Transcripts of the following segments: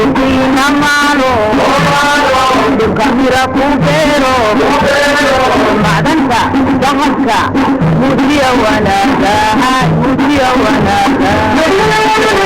Murukina malo, Dukamira kubero, Madanta, Dahanka, Mudia wanada, Mudia wanada.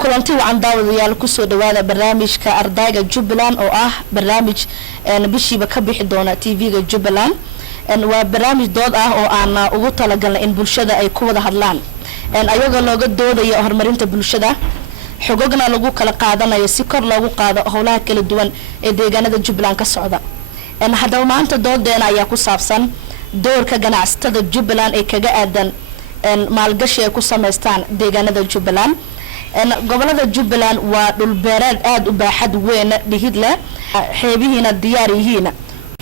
kulanti wacan daawadayaal ku soo dhawaada barnaamijka ardayga Jubbaland oo ah barnaamij bishiiba ka bixi doona TV-ga Jubbaland waa barnaamij dood ah oo aan ugu talagalnay in bulshada ay ku wada hadlaan ayaga looga doodayo horumarinta bulshada xogogna lagu kala qaadanayo si kor loogu qaado howlaha kala duwan ee deegaanada Jubbaland ka socda hadaba maanta doodeena ayaa ku saabsan doorka ganacsatada Jubbaland ee kaga aadan maalgashi ay ku sameystaan deegaanada Jubbaland gobolada Jubbaland waa dhul beereed aad u baaxad weyn dhihid leh xeebihiina diyaar yihiin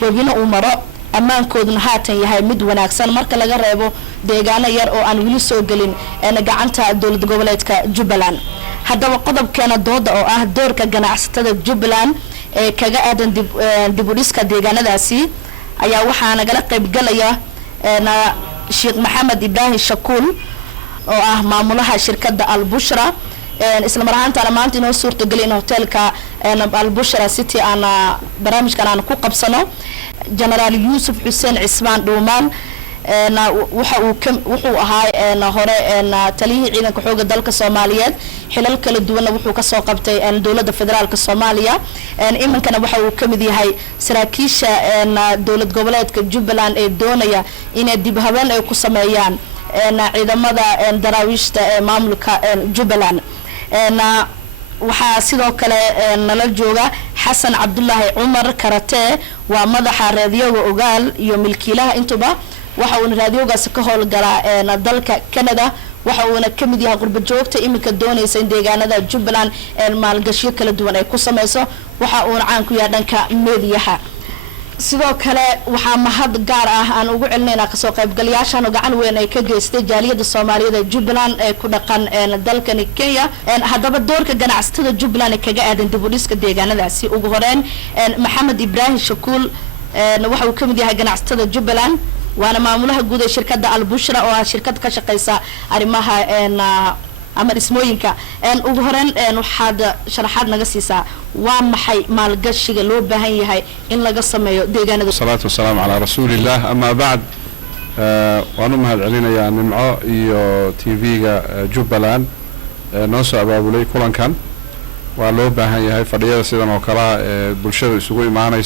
wabina uu maro ammaankooduna haatan yahay mid wanaagsan marka laga reebo deegaano yar oo aan wili soo galin gacanta dowlad goboleedka Jubbaland hadaba qodobkeena dooda oo ah doorka ganacsatada Jubbaland ee kaga aadan dib u dhiska deegaanadaasi ayaa waxaa nagala qayb galaya Sheikh Maxamed Ibrahim Shakuul oo ah maamulaha shirkadda Al-Bushra isla marhaantana maanta inoo suurto galin hotelka Al-Bushra City ana barnaamijkan aan ku qabsano General Yusuf Hussein Cismaan Dhuumaan wuxuu ahaa hore taliyihii ciidanka xooga dalka Soomaaliyeed xilal kala duwan wuxuu ka soo qabtay dawladda federaalka Soomaaliya imankana waxa uu kamid yahay saraakiisha dawlad goboleedka Jubbaland ee doonaya inay dib habeen ay ku sameeyaan ciidamada daraawiishta ee maamulka Jubbaland waxaa sidoo kale nala jooga Xasan Cabdullaahi Cumar Karate waa madaxa raadiyoga Ogaal iyo milkiilaha intuba waxa uu raadiyogaas ka howlgalaa dalka Canada waxa uu kamid yahay qurba joogta iminka doonaysa in deegaanada Jubbaland maalgashiyo kala duwan ay ku sameyso waxa uu caan ku yahay dhanka meediyaha sidoo kale waxa mahad gaar ah aan ugu celinayna ka soo qaybgalayaashan gacan weyn ay ka geystay jaaliyada Soomaaliyeed ee Jubbaland ee ku dhaqan dalkan Kenya hadaba doorka ganacsatada Jubbaland ee kaga aadan dib u dhiska deegaanadaasi ugu horeen Maxamed Ibrahim Shakuul waxa uu kamid yahay ganacsatada Jubbaland وانا معمولها جودة شركة Al-Bushra أو شركة كشقيسة أرمها أمر اسموينك وجهرن وحد شرحات نقصيسا ومحي مالقش لو بهاي هاي إن لقصة ما ديجانا الصلاة والسلام على رسول الله أما بعد وأنا مهد علينا يا نمعة يو تي في Jubbaland نوصل أبوالي كلن كان ولو بهاي هاي فدية سيدنا وكلا بالشدة سوي معنا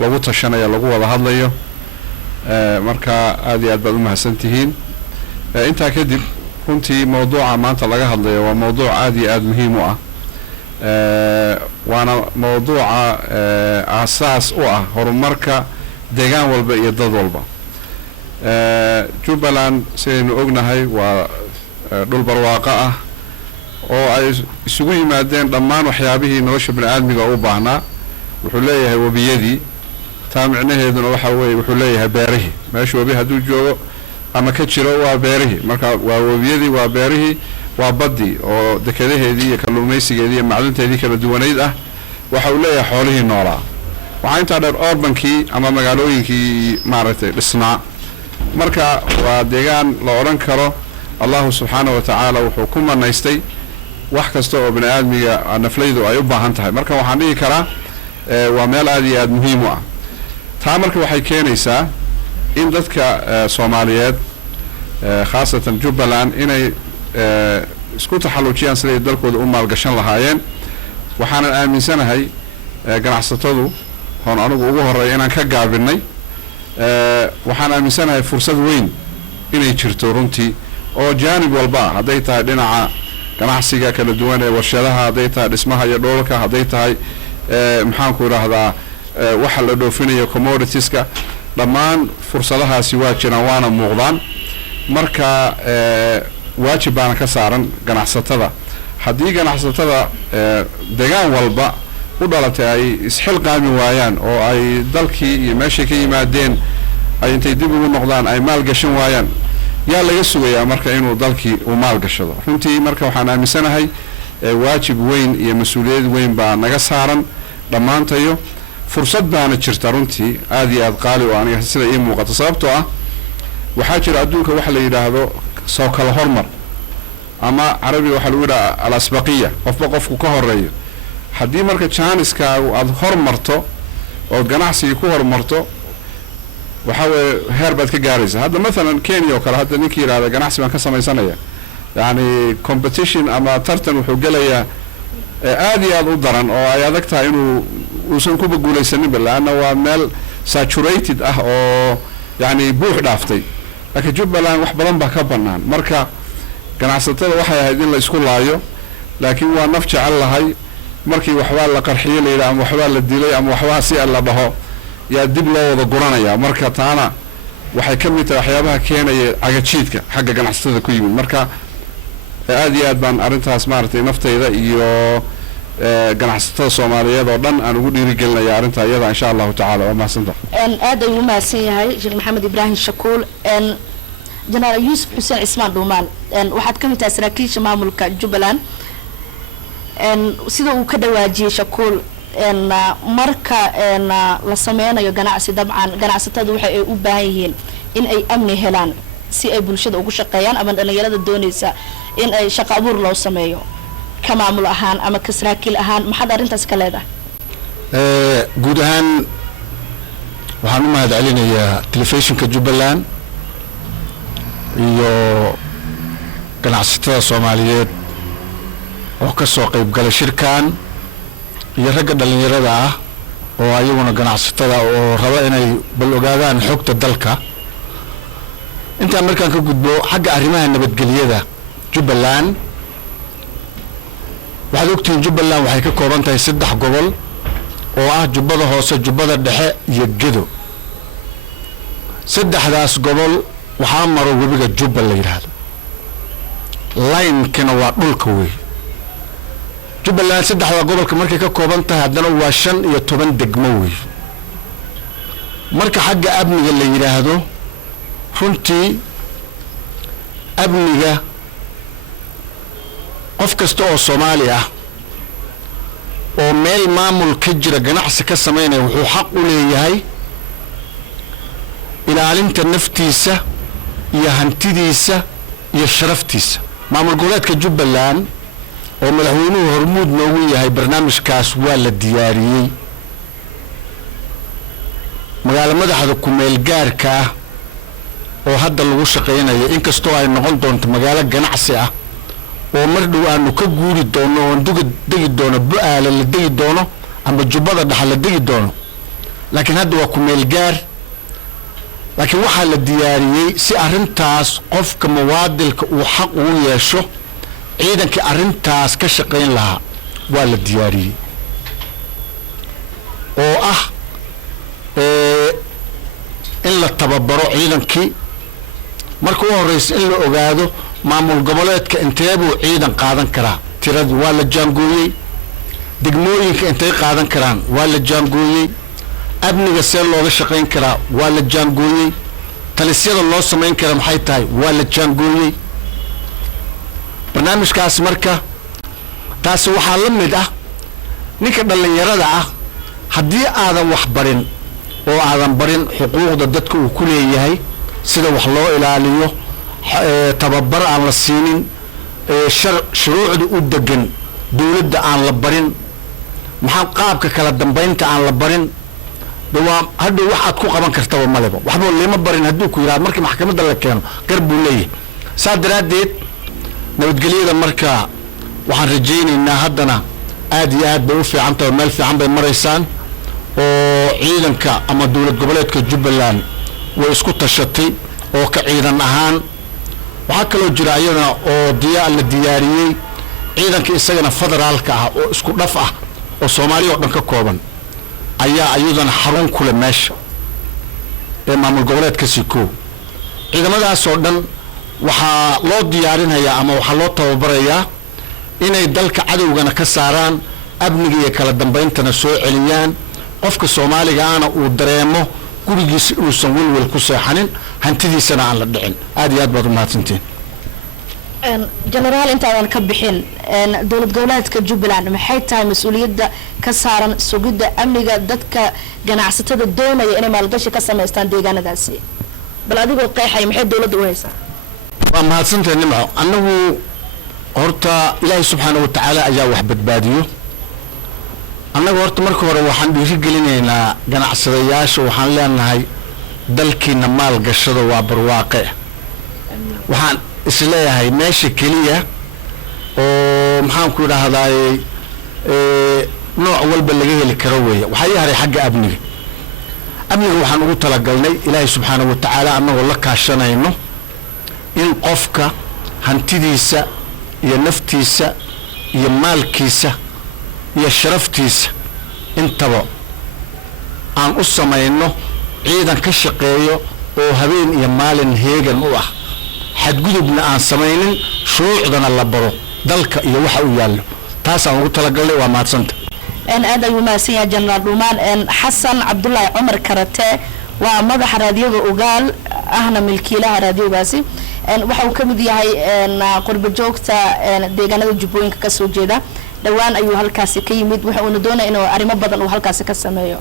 لو تشنا يا لو هذا هذا marka aad iyo aad baad u mahadsantihiin inta kadib runtii mowduuca maanta laga hadlayo waa mowduuc aad iyo aad muhiim u ah waana mowduuca aasaas u ah horumarka deegaan walba iyo dad walba Jubbaland sidaynu ognahay waa dhul barwaaqo ah oo ay isugu yimaadeen dhammaan waxyaabihii nolosha bini'aadmiga u baahnaa wuxuu leeyahay wabiyadii taamicnaheeduna waxa weeye wuxuu leeyahay beerihi meesha wabi haduu joogo ama ka jiro waa beerihi marka waa wabiyadii waa beerihi waa badii oo dekedaheedii iyo kalluumaysigeedii iyo macdinteedii kala duwaneyd ah waxa uu leeyahay xoolihii noolaa waxa inta dheer urbankii ama magaalooyinkii maaragtay dhisnaa marka waa deegaan la oran karo Allah subhanahu wa ta'ala wuxuu ku manaystay wax kasta oo bini'aadmiga naflaydu ay u baahan tahay marka waxaan dhihi karaa waa meel aad iyo aad muhiim u ah taa marka waxay keenaysaa in dadka Soomaaliyeed khaasatan Jubbaland inay isku taxallujiyaan sidii dalkooda u maalgashan lahaayeen waxaan aaminsanahay ganacsatadu hoon anigu ugu horeeyay inaan ka gaabinay waxaan aaminsanahay fursad weyn inay jirto runtii oo jaanib walba hadday tahay dhinaca ganacsiga kala duwan ee warshadaha hadday tahay dhismaha iyo dhoolka hadday tahay maxaan ku idhaahdaa waxa la dhoofinayo commoditieska dhammaan fursadahaasi waa jiraan waana muuqdaan marka waajib baana ka saaran ganacsatada haddii ganacsatada deegaan walba u dhalatay ay isxilqaami waayaan oo ay dalkii iyo meeshay ka yimaadeen ay intay dib ugu noqdaan ay maal gashan waayaan yaa laga sugayaa marka inuu dalkii uu maal gashado runtii marka waxaan aaminsanahay waajib weyn iyo mas-uuliyad weyn baa naga saaran dhammaantayo fursad baana jirta runtii aad iyo aad qaali oo aniga sida ii muuqato sababtoo ah waxaa jira adduunka waxa la yidhaahdo soo kala hormar ama carabiga waxaa lagu yidhaha alasbaqiya qofba qofku ka horeeyo haddii marka jaaniskaagu aada hormarto ood ganacsigii ku hormarto waxaa weeye heer baad ka gaaraysa hadda mathalan kenya oo kale hadda ninkii yidhahda ganacsi baan ka samaysanaya yacni competition ama tartan wuxuu gelayaa aad iyo aad u daran oo ay adag tahay inuu uusan kuba guulaysaninba laanna waa meel saturated ah oo yacni buux dhaaftay laakiin jubbaland wax badan baa ka bannaan marka ganacsatada waxay ahayd in la isku laayo laakiin waa naf jecel lahay markii waxbaa la qarxiyo la yidhaha ama waxbaa la dilay ama waxbaa si la dhaho yaa dib loo wada guranaya marka taana waxay ka mid tahay waxyaabaha keenaya cagajiidka xagga ganacsatada ku yimid marka aad iyo aad baan arrintaas maaragtay naftayda iyo ganacsatada soomaaliyeed oo dhan aan ugu dhiirigelinaya arrintaa iyada insha allahu tacaala waa mahadsantaha aad ayuu umahadsan yahay sheekh maxamed ibraahim shakuul jenaraal yuusuf xuseen cismaan dhuumaan waxaad ka mid tahay saraakiisha maamulka jubbaland sida uu ka dhawaajiyey shakuul marka la sameynayo ganacsi dabcan ganacsatadu waxa ay u baahan yihiin in ay amni helaan si ay bulshada ugu shaqeeyaan ama dhalinyarada doonaysa in ay shaqo abuur loo sameeyo ka maamul ahaan ama ka saraakiil ahaan maxaad arrintaas ka leedahay guud ahaan waxaan u mahad celinayaa telefishinka jubbaland iyo ganacsatada soomaaliyeed oo ka soo qayb galay shirkan iyo ragga dhalinyarada ah oo ayaguna ganacsatada oo raba inay bal ogaadaan xogta dalka intaan markaan ka gudbo xagga arrimaha nabadgelyada jubbaland waxaad ogtihiin jubbaland waxay ka kooban tahay 3 gobol oo ah jubbada hoose jubbada dhexe iyo gedo 3daas gobol waxaa maro webiga jubba la yidhaahdo line-kana waa dhulka wey jubbaland 3 gobolka markay ka kooban tahay haddana waa 15 degmo wey marka xagga amniga la yidhaahdo runtii amniga qof kasta oo Soomaali ah oo meel maamul ka jira ganacsi ka sameynaya wuxuu xaq u leeyahay ilaalinta naftiisa iyo hantidiisa iyo sharaftiisa maamul goboleedka jubbaland oo madaxweynuhu hormuud noogu yahay barnaamijkaas waa la diyaariyey magaalo madaxda ku meel gaarka ah oo hadda lagu shaqeynayo inkastoo ay noqon doonto magaalo ganacsi ah oo mar dhow aanu ka guuri doono oo degi doono bu'aala la degi doono ama jubbada dhexe la degi doono laakiin hadda waa ku meel gaar laakiin waxaa la diyaariyey si arrintaas qofka muwaadilka uu xaq ugu yeesho ciidankii arrintaas ka shaqayn lahaa waa la diyaariyey oo ah in la tababaro ciidankii marka u horeysa in la ogaado maamul goboleedka inteebuu ciidan qaadan karaa tiradu waa la jaangooyey degmooyinka intay qaadan karaan waa la jaangooyey amniga see looga shaqayn karaa waa la jaangooyey talisyada loo samayn kara maxay tahay waa la jaangooyey barnaamijkaas marka taasi waxaa la mid ah ninka dhalinyarada ah haddii aadan wax barin oo aadan barin xuquuqda dadka uu ku leeyahay sida wax loo ilaaliyo tababar aan la siinin shuruucda u degan dawladda aan la barin maxaa qaabka kala dambeynta aan la barin dawaa hadda wax aad ku qaban kartaba maleba waxba lima barin hadduu ku yiraahdo markii maxkamadda la keeno gar buu leeyahay saa daraadeed nabadgelyada marka waxaan rajaynaynaa haddana aad iyo aad bay u fiican tahay meel fiican bay maraysaan oo ciidanka ama dawlad goboleedka jubbaland way isku tashatay oo ka ciidan ahaan waxaa kaloo jira ayadana oo la diyaariyey ciidanka isagana federaalka ah oo isku dhaf ah oo Soomaaliya oo dhan ka kooban ayaa ayadana xarun kule meesha ee maamul goboleedka Siko ciidamadaas oo dhan waxaa loo diyaarinayaa ama waxaa loo tababarayaa inay dalka cadowgana ka saaraan amniga iyo kala dambayntana soo celiyaan qofka Soomaaliga ana uu dareemo gurigiisa uusan walwal ku seexanin hantidiisana aan la dhicin aad iyo aad baad u mahadsantiin generaal intaadan ka bixin dowlad goboleedka Jubbaland maxay tahay mas'uuliyadda ka saaran sugidda amniga dadka ganacsatada doonaya inay maalgashi ka sameystaan deegaanadaasi bal adigoo qeexay maxay dowladda u haysaa waa mahadsantahay nimco annagu horta ilaahay subxaanahu wa tacaala ayaa wax badbaadiyo annagu horta marka hore waxaan dhiirigelinaynaa ganacsadayaasha waxaan leenahay dalkiina maalgashada waa barwaaqe waxaan isleeyahay meesha keliya oo maxaan ku idhaahdaay nooc walba laga heli karo weeye waxaa ii haray xagga amniga waxaan ugu talagalnay ilaahay subxaanahu wa tacaala annagoo la kaashanayno in qofka hantidiisa iyo naftiisa iyo maalkiisa iyo sharaftiisa intaba aan u samayno ciidan ka shaqeeyo oo habeen iyo maalin heegan u ah xadgudubna aan samaynin shuruucdana la baro dalka iyo waxa uu yaallo taasaan ugu talagalnay waa maadsanta aad ayuu mahadsan yahay jenaraal dhuumaan xasan cabdullaahi cumar karate waa madaxa raadiyoga ogaal ahna milkiilaha raadiyogaasi waxa uu ka mid yahay qurba joogta deegaanada jubbooyinka ka soo jeeda dhawaan ayuu halkaasi ka yimid waxa uu doonaa inuu arimo badan uu halkaasi ka sameeyo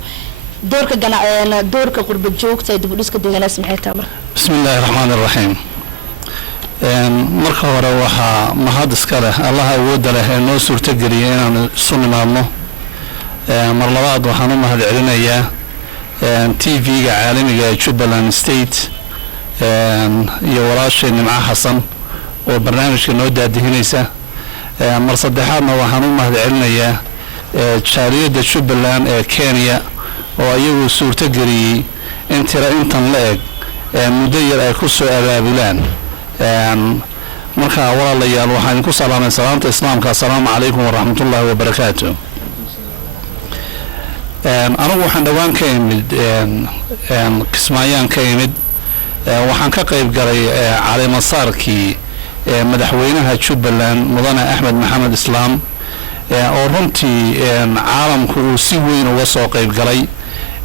doorka qurba joogta ee dib-u-dhiska deegaanadaas maxay tahay bismillaahi raxmaani raxiim marka hore waxaa mahad iska leh allaha awoodda leh ee noo suurtageliyay inaan isu nimaadno mar labaad waxaan u mahad celinayaa TV-ga caalamiga ee Jubbaland State iyo walaashay Nimco Xasan oo barnaamijka noo daadihinaysa mar saddexaadna waxaan u mahad celinayaa jaaliyadda Jubbaland ee Kenya oo ayagu suurtageliyay in tira intan la eg muddo yar ay ku soo abaabulaan marka walaalayaal waxaan ku salaamay salaanta islaamka assalaamu calaykum waraxmatullaahi wabarakaatuh anigu waxaan dhawaan ka imid kismaayaan ka imid waxaan ka qayb galay caleemasaarkii madaxweynaha Jubbaland mudane Axmed Maxamed Islaam oo runtii caalamku uu si weyn uga soo qayb galay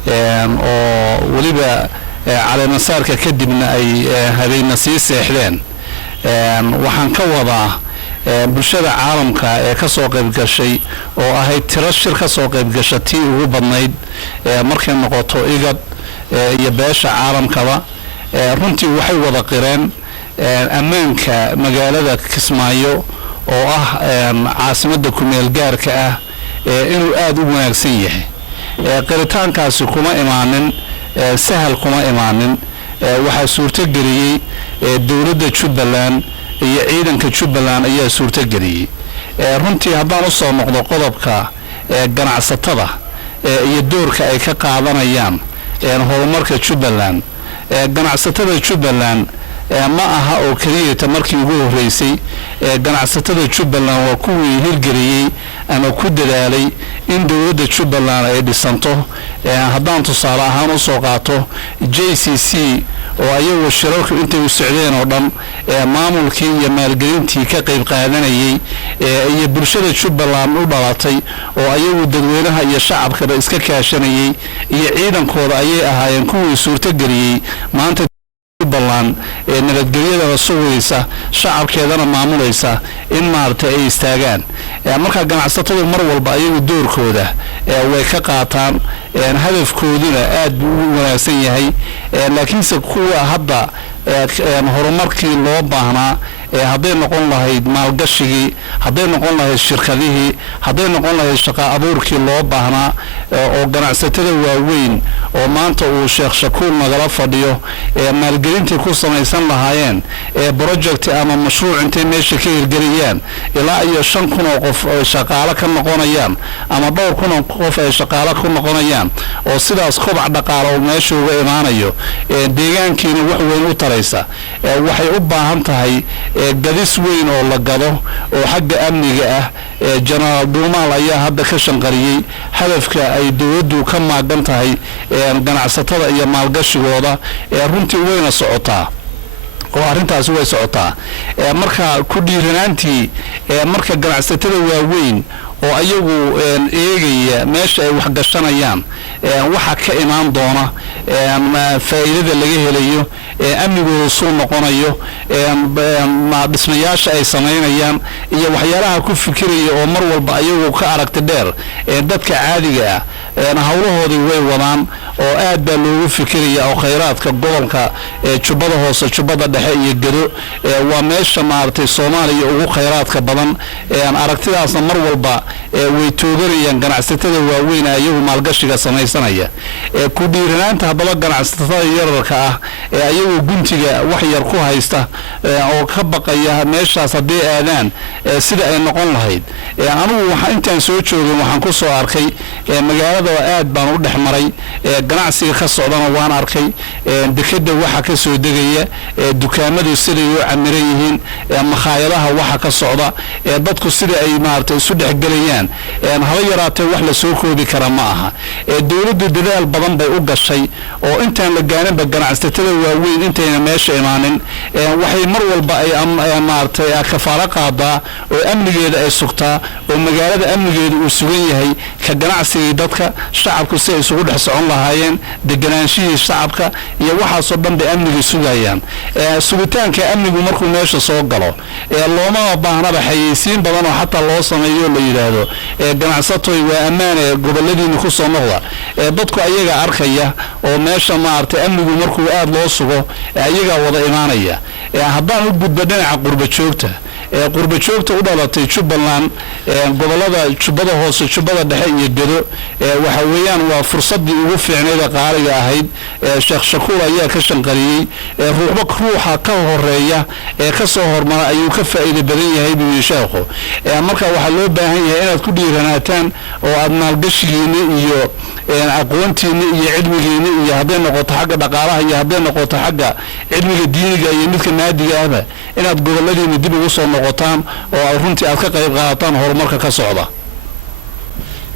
oo waliba caleemasaarka kadibna ay habeenna sii seexdeen waxaan ka wadaa bulshada caalamka ee ka soo qayb gashay oo ahayd tiro shir ka soo qayb gasha tii ugu badnayd markay noqoto igad iyo beesha caalamkaba runtii waxay wada qireen ammaanka magaalada Kismaayo oo ah caasimadda ku meel gaarka ah inuu aad u wanaagsan yahay qiritaankaasi kuma imaanin sahal kuma imaanin waxaa suurtageliyey dowladda Jubbaland iyo ciidanka Jubbaland ayaa suurtageliyey runtii haddaan u soo noqdo qodobka ganacsatada iyo doorka ay ka qaadanayaan horumarka Jubbaland ganacsatada Jubbaland ma aha oo kaliya markii ugu horeysay ganacsatada Jubbaland waa kuwii hirgeliyay ama ku dadaalay in dowladda Jubbaland ay dhisanto haddaan tusaale ahaan u soo qaato JCC oo ayagu shirarku intay u socdeen oo dhan maamulkii iyo maalgelintii ka qayb qaadanayay iyo bulshada Jubbaland u dhalatay oo ayagu dadweynaha iyo shacabka iska kaashanayay iyo ciidankooda ayay ahaayeen kuwii suurtageliyay maanta Jubbaland nabadgelyada sugaysa shacabkeedana maamulaysa in maarta ay istaagaan marka ganacsatada mar walba ayagu doorkooda way ka qaataan hadafkooduna aad u wanaagsan yahay laakiinse kuwa hadda horumarkii loo baahnaa hadday noqon lahayd maalgashigii, hadday noqon lahayd shirkadihii, hadday noqon lahayd shaqo abuurkii loo baahnaa oo ganacsatada waaweyn oo maanta uu Sheekh Shakuur nagala fadhiyo maalgelintii ku samaysan lahaayeen project ama mashruuc intay meesha ka hirgeliyaan ilaa iyo 5,000 oo qof oo shaqaale ka noqonayaan ama 2,000 oo qof ay shaqaale ku noqonayaan oo sidaas kobac dhaqaale oo meesha uga imaanayo deegaankiina wax weyn u taraysa waxay u baahan tahay gadis weyn oo la gado oo xagga amniga ah General Duumaal ayaa hadda ka shanqariyay hadafka ay dawladdu ka maagan tahay ganacsatada iyo maalgashigooda runtii wayna socotaa oo arintaas way socotaa marka ku dhiiranaantii marka ganacsatada waaweyn oo ayagu eegaya meesha ay wax gashanayaan waxa ka imaan doona faa'iidada laga helayo amnigooda soo noqonayo dhismayaasha ay sameynayaan iyo waxyaalaha ku fikiraya oo mar walba ayagu ka aragti dheer dadka caadiga ah hawlahoodii way wadaan oo aad baa loogu fikiraya oo khayraadka gobolka Jubbada Hoose, Jubbada Dhexe iyo Gedo waa meesha maartay Soomaaliya ugu khayraadka badan aragtidaasna mar walba way tooganayaan ganacsatada waaweyn ayagu maalgashiga samaysanaya ku dhiiranaanta hadaba ganacsatada yararka ah ayagu guntiga wax yar ku haysta oo ka baqaya meeshaas hadii aadaan sida ay noqon lahayd anigu waxa intaan soo joogay waxaan ku soo arkay magaalada aad baan u dhexmaray ganacsiga ka socdana waan arkay dekada waxa ka soo degaya dukaamadu sida ay u camiran yihiin makhaayadaha waxa ka socda dadku sida ay maartay isu dhexgalayaan haba yaraatay wax la soo koobi kara ma aha dawladdu dadaal badan bay u gashay oo intaan la gaarinba ganacsatada waaweyn intayna meesha imaanin waxay mar walba ay maartay kafaara qaadaa oo amnigeeda ay sugtaa oo magaalada amnigeeda uu sugan yahay ka ganacsiga dadka shacabku si ay isugu dhex socon lahaayeen deganaanshihi shacabka iyo waxa soo dhan bay amniga sugayaan sugitaanka amnigu markuu meesha soo galo looma baahnaba xayeysiin badan oo xataa loo sameeyo la yiraahdo ganacsatooy waa ammaan goboladiina ku soo noqda dadku ayaga arkaya oo meesha maartay amnigu markuu aad loo sugo ayaga wada imaanaya haddaan u gudbo dhinaca qurba joogta u dhalatay Jubbaland gobolada Jubbada Hoose, Jubbada Dhexe iyo Gedo waxa weeyaan waa fursadii ugu fiicneed qaaliga ahayd Sheekh Shakuur ayaa ka shanqariyay ruuxa ka horeeya ka soo hormara ayuu ka faa'iido badan yahay buu sheekhu marka waxa loo baahan yahay inaad ku dhiiranaataan oo aad maalgashigiina iyo aqoontiina iyo cilmigiina iyo hadday noqoto xagga dhaqaalaha iyo hadday noqoto xagga cilmiga diiniga iyo midka naadiga ah inaad goboladiina dib ugu soo noqotaan oo runtii aad ka qayb qaadataan horumarka ka socda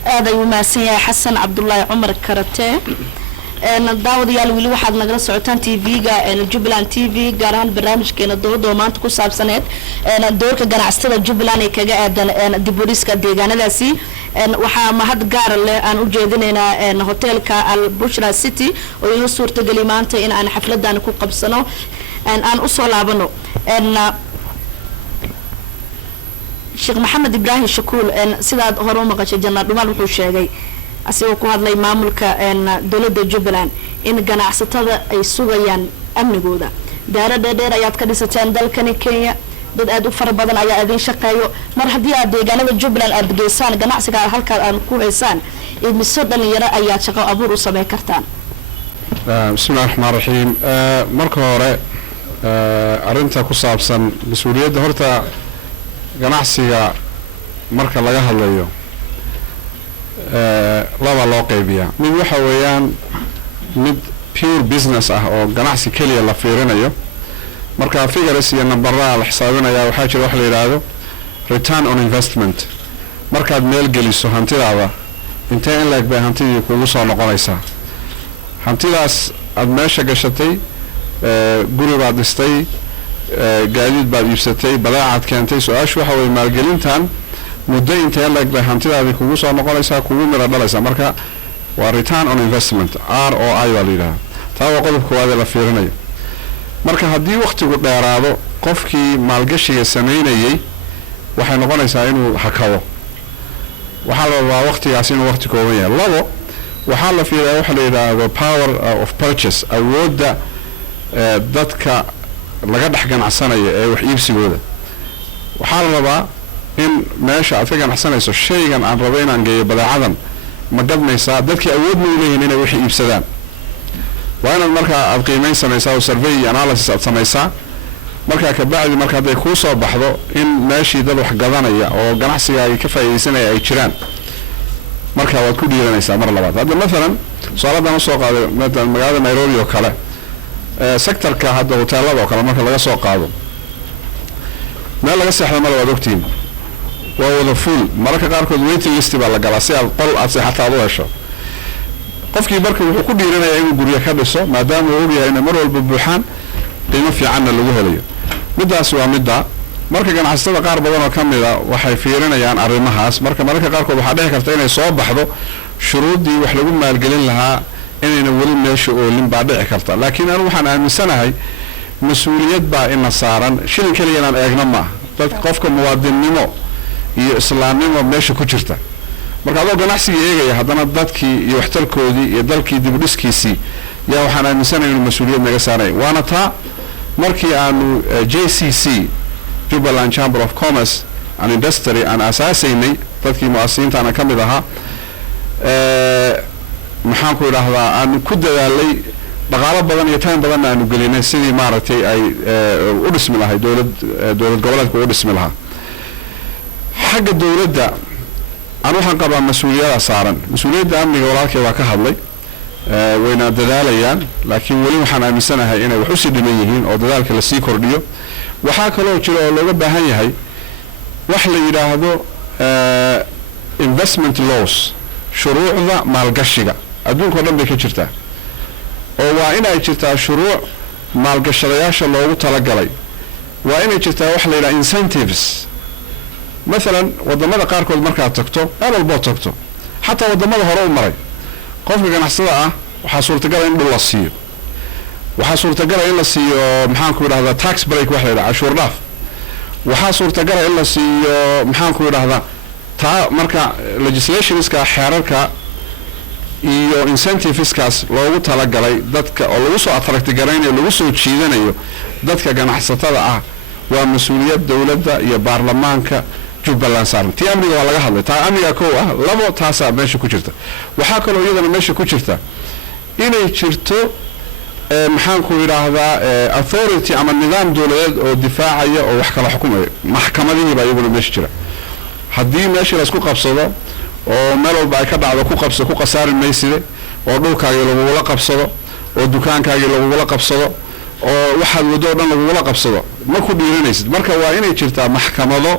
aad ayuu maasan yahay Xasan Cabdullaahi Cumar Karate daawadayaal wili waxaad nagala socotaan TV-ga Jubbaland TV gaar ahaan barnaamijkeena doodo maanta ku saabsaneed doorka ganacsatada Jubbaland ee kaga aadan dib u dhiska deegaanadaasi waxa mahad gaar leh aan u jeedinaynaa hotelka Al Bushra City oo inoo suurtagelay maanta in aan xafladan ku qabsano aan u soo laabano Sheekh Maxamed Ibrahim Shakuur sidaad hore u maqashay Jannaad Dumaal wuxuu sheegay asagoo ku hadlay maamulka dawladda Jubbaland in ganacsatada ay sugayaan amnigooda daarada dheer ayaad ka dhisateen dalkani Kenya dad aad u fara badan ayaa idin shaqeeyo mar haddii aad deegaanada Jubbaland aad geysaan ganacsiga halka aan ku haysaan imiso dhalinyaro ayaa shaqo abuur u sameyn kartaan bismillahir rahmaanir rahiim marka hore arinta ku saabsan mas'uuliyadda horta ganacsiga marka laga hadlayo laba loo qaybiyaa mid waxa weeyaan mid pure business ah oo ganacsi kaliya la fiirinayo marka figures iyo numberada la xisaabinaya waxa jira wax la yiraahdo return on investment markaad meel geliso hantidaada intee in laga baahantii kugu soo noqonaysa hantidaas aad meesha gashatay guri baad dhistay gaadiid baad iibsatay badeecad keentay su'aashu waxa weey maalgelintan muddo intee laga baahantidaada kugu soo noqonaysa kugu mira dhalaysa marka waa return on investment ROI waa la yiraahdaa taa waa qodobka waad la fiirinayo marka haddii waqtigu dheeraado qofkii maalgashiga sameynayay waxay noqonaysaa inuu hakado waxa la rabaa waqtigaas inuu waqti kooban yahay labo waxa la fiiriyaa waxa la yiraahdo power of purchase awoodda dadka laga dhex ganacsanayo ee wax iibsigooda waxaa la rabaa in meesha aad ka ganacsanayso shaygan aan rabo inaan geeyo badeecadan ma gadmaysaa dadkii awood ma u leeyihin inay wax iibsadaan waa inaad markaa aad qiimeyn samaysaa oo survey iyo analysis aad samaysaa markaa kabacdi marka hadday kuu soo baxdo in meeshii dad wax gadanaya oo ganacsigaagii ka faa'iidaysanaya ay jiraan marka waad ku dhiiranaysaa mar labaad hadda maalan su-aaladan usoo qaaday magaalada Nairobi oo kale sectorka hadda hoteelada oo kale marka laga soo qaado meel laga seexdo mala waad ogtiin waa wada full mararka qaarkood waiting list baa la galaa si aad qol aad seexataa u hesho qofkii marka wuxuu ku dhiiranayaa inuu guryo ka dhiso maadaama uu ogyahay inay mar walba buuxaan qiimo fiicanna lagu helayo midaas waa midda marka ganacsatada qaar badan oo kamida waxay fiirinayaan arrimahaas marka mararka qaarkood waxaa dhici karta inay soo baxdo shuruudii wax lagu maalgelin lahaa inayna weli meesha oolin baa dhici karta laakiin anigu waxaan aaminsanahay mas-uuliyad baa ina saaran shilin keliya inaan eegno maaha dadka qofka muwaadinnimo iyo islaamnimo meesha ku jirta marka adoo ganacsiga eegaya haddana dadkii iyo waxtarkoodii iyo dalkii dibudhiskiisii yaa waxaan aaminsanahay inuu mas-uuliyad naga saaraya waana taa markii aanu JCC Jubaland Chamber of Commerce and Industry aan asaasaynay dadkii mu'asisiintaana ka mid ahaa maxaan ku idhaahdaa aanu ku dadaalay dhaqaalo badan iyo time badanna aanu gelinay sidii maaragtay ay u dhismi lahay dowlad goboleedka u dhismi lahaa xagga dowladda aan waxaan qabaa mas-uuliyada saaran mas-uuliyadda amniga walaalkay waa ka hadlay wayna dadaalayaan laakiin weli waxaan aaminsanahay inay wax usii dhiman yihiin oo dadaalka lasii kordhiyo waxaa kaloo jira oo looga baahan yahay wax la yidhaahdo investment laws shuruucda maalgashiga adduunka o dhan bay ka jirtaa oo waa inay jirtaa shuruuc maalgashadayaasha loogu talagalay waa inay jirtaa wax la yidhaha incentives مثلا wadamada qaarkood markaad tagto meel walboo tagto xataa wadamada hore u maray qofka ganacsada ah waxaa suurtagal in dhul la siiyo waxaa suurtagal in la siiyo maxaan ku idhahdaa tax break wax la yidhaha cashuur dhaaf waxaa suurtagal in la siiyo maxaan ku idhahdaa taa marka legislationska xeerarka iyo incentiveskaas loogu talagalay dadka oo lagu soo attract garaynayo lagu soo jiidanayo dadka ganacsatada ah waa mas-uuliyad dowladda iyo baarlamaanka Jubaland saaran tii amniga waa laga hadlay taa amniga koow ah labo taasaa meesha ku jirta waxaa kaloo iyadana meesha ku jirta inay jirto maxaan ku idhaahdaa authority ama nidaam dowladeed oo difaacaya oo wax kala xukumaya maxkamadihiiba iyaguna meesha jira haddii meesha laisku qabsado oo meel walba ay ka dhacdo ku qasaari mayside oo dhulkaagii lagugula qabsado oo dukaankaagii lagugula qabsado oo waxaad waddo oo dhan lagugula qabsado ma ku dhiiranaysid marka waa inay jirtaa maxkamado